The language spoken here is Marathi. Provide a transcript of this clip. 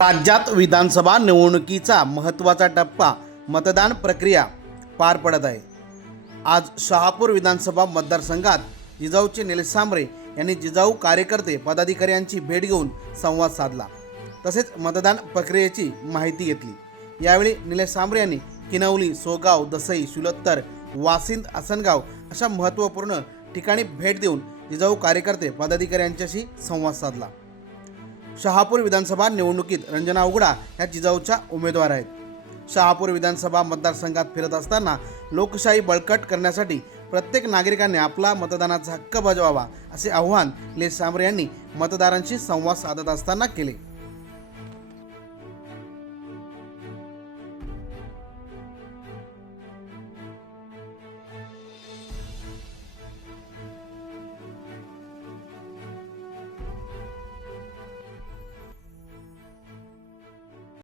राज्यात विधानसभा निवडणुकीचा महत्त्वाचा टप्पा मतदान प्रक्रिया पार पडत आहे. आज शहापूर विधानसभा मतदारसंघात जिजाऊचे निलेश सांबरे यांनी जिजाऊ कार्यकर्ते पदाधिकारी यांची भेट घेऊन संवाद साधला. तसेच मतदान प्रक्रियेची माहिती घेतली. यावेळी निलेश सांबरे यांनी किनवली सोगाव दसई शुलोत्तर वासिंद आसनगाव अशा महत्त्वपूर्ण ठिकाणी भेट देऊन जिजाऊ कार्यकर्ते पदाधिकाऱ्यांच्याशी संवाद साधला. शहापूर विधानसभा निवडणुकीत रंजना उघडा ह्या जिजाऊच्या उमेदवार आहेत. शहापूर विधानसभा मतदारसंघात फिरत असताना लोकशाही बळकट करण्यासाठी प्रत्येक नागरिकाने आपला मतदानाचा हक्क बजावावा असे आव्हान ले सांबरे यांनी मतदारांशी संवाद साधत असताना केले.